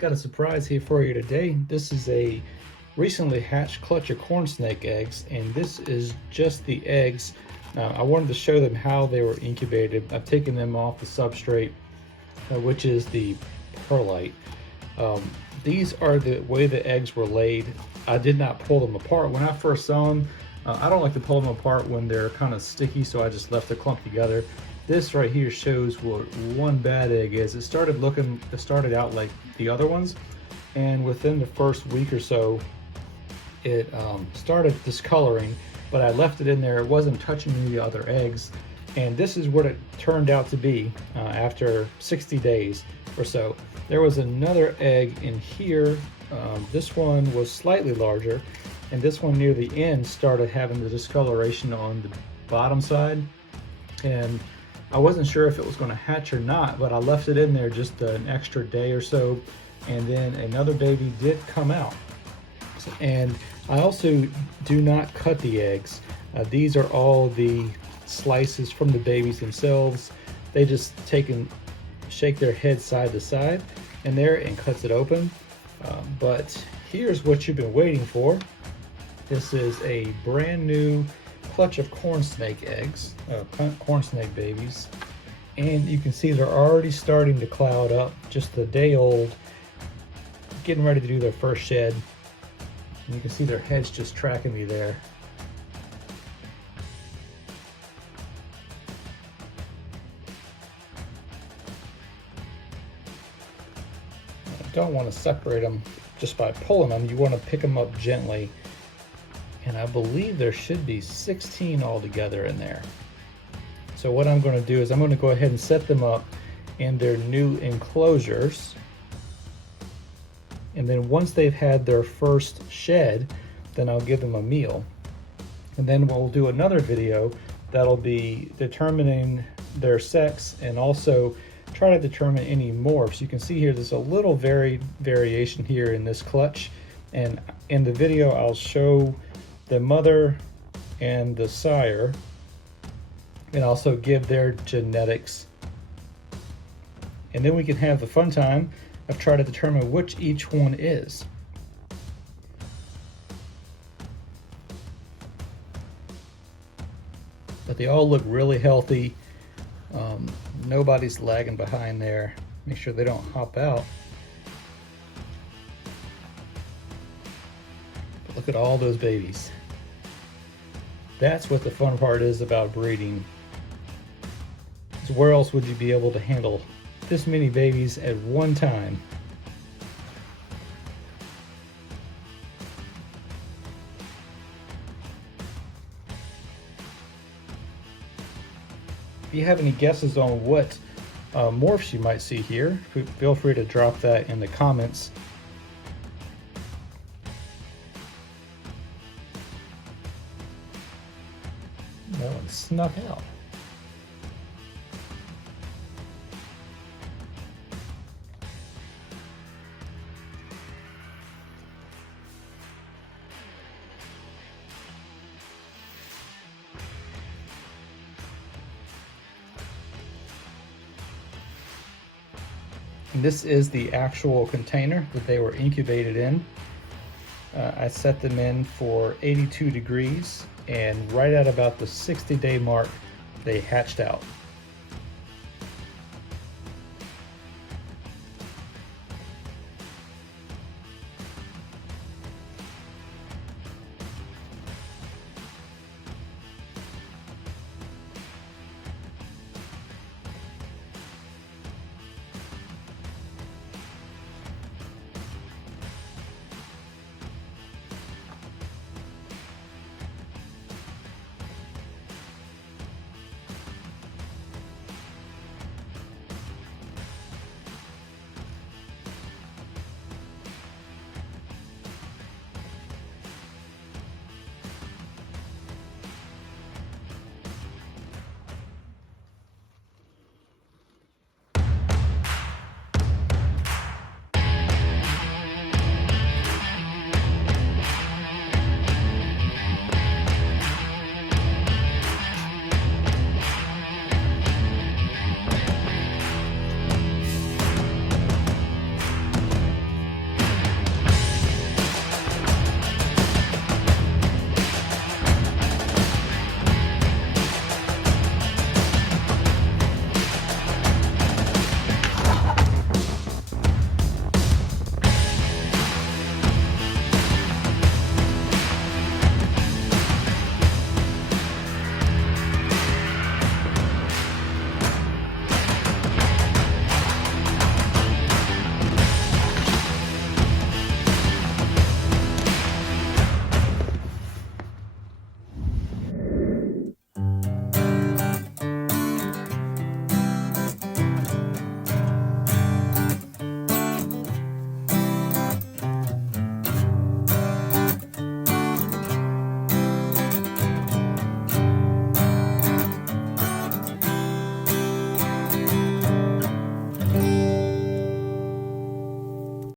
Got a surprise here for you today. This is a recently hatched clutch of corn snake eggs, and this is just the eggs. I wanted to show them how they were incubated. I've taken them off the substrate, which is the perlite. These are the way the eggs were laid. I did not pull them apart. When I first saw them, I don't like to pull them apart when they're kind of sticky, so I just left the clump together. This right here shows what one bad egg is. It started out like the other ones, and within the first week or so, it started discoloring, but I left it in there. It wasn't touching any of the other eggs, and this is what it turned out to be after 60 days or so. There was another egg in here. This one was slightly larger, and this one near the end started having the discoloration on the bottom side, and I wasn't sure if it was going to hatch or not, but I left it in there just an extra day or so, and then another baby did come out. And I also do not cut the eggs. These are all the slices from the babies themselves. They just take and shake their head side to side in there and cuts it open. But here's what you've been waiting for. This is a brand new clutch of corn snake eggs, corn snake babies, and you can see they're already starting to cloud up, just a day old, getting ready to do their first shed. And you can see their heads just tracking me there. I don't want to separate them just by pulling them. You want to pick them up gently. And I believe there should be 16 altogether in there. So what I'm going to do is I'm going to go ahead and set them up in their new enclosures. And then once they've had their first shed, then I'll give them a meal. And then we'll do another video that'll be determining their sex and also try to determine any morphs. You can see here there's a little variation here in this clutch. And in the video I'll show the mother and the sire, and also give their genetics. And then we can have the fun time of trying to determine which each one is. But they all look really healthy. Nobody's lagging behind there. Make sure they don't hop out. But look at all those babies. That's what the fun part is about breeding. So where else would you be able to handle this many babies at one time? If you have any guesses on what morphs you might see here, feel free to drop that in the comments. That one snuck out. And this is the actual container that they were incubated in. I set them in for 82 degrees, and right at about the 60-day mark, they hatched out.